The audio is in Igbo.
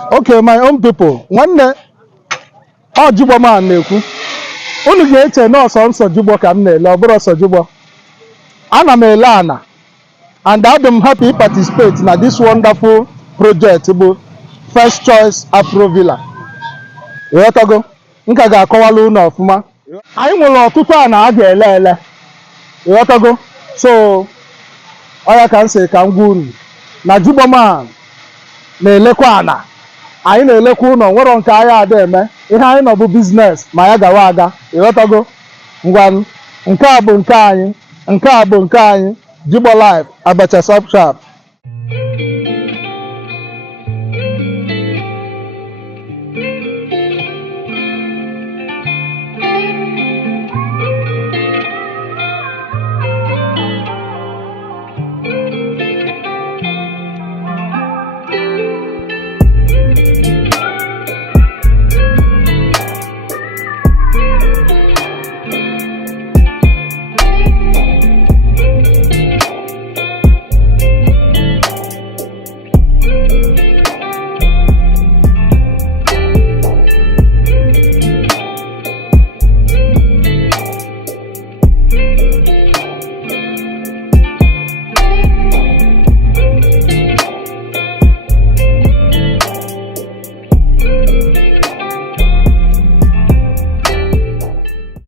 Okay, my own people. Nwanne ọ Jigbo Man na-ekwu. Unu ga-eche na ọsọ nsọ Jigbo ka m na-ele, ọ bụrụ ọsọ Jigbo. Ana m ele ana and I've m happy participate na this wonderful project bụ First Choice Afro Villa. Ịghọtago? Nka ga-akọwala unu ọfụma. Anyị nwere ọtụtụ ana a ga-ele ele. Ịghọtago? So ọya ka m sị ka m gwa unu na Jigbo Man na-elekwa ana. Anyị na-elekwa ụlọ nwere nke anyị ada eme ihe anyị nọ bụ biznes ma ya gawa aga. Ịghọtago? Ngwa nke a bụ nke anyị, nke a bụ nke anyị, Jigbo Life, Abacha Sharp.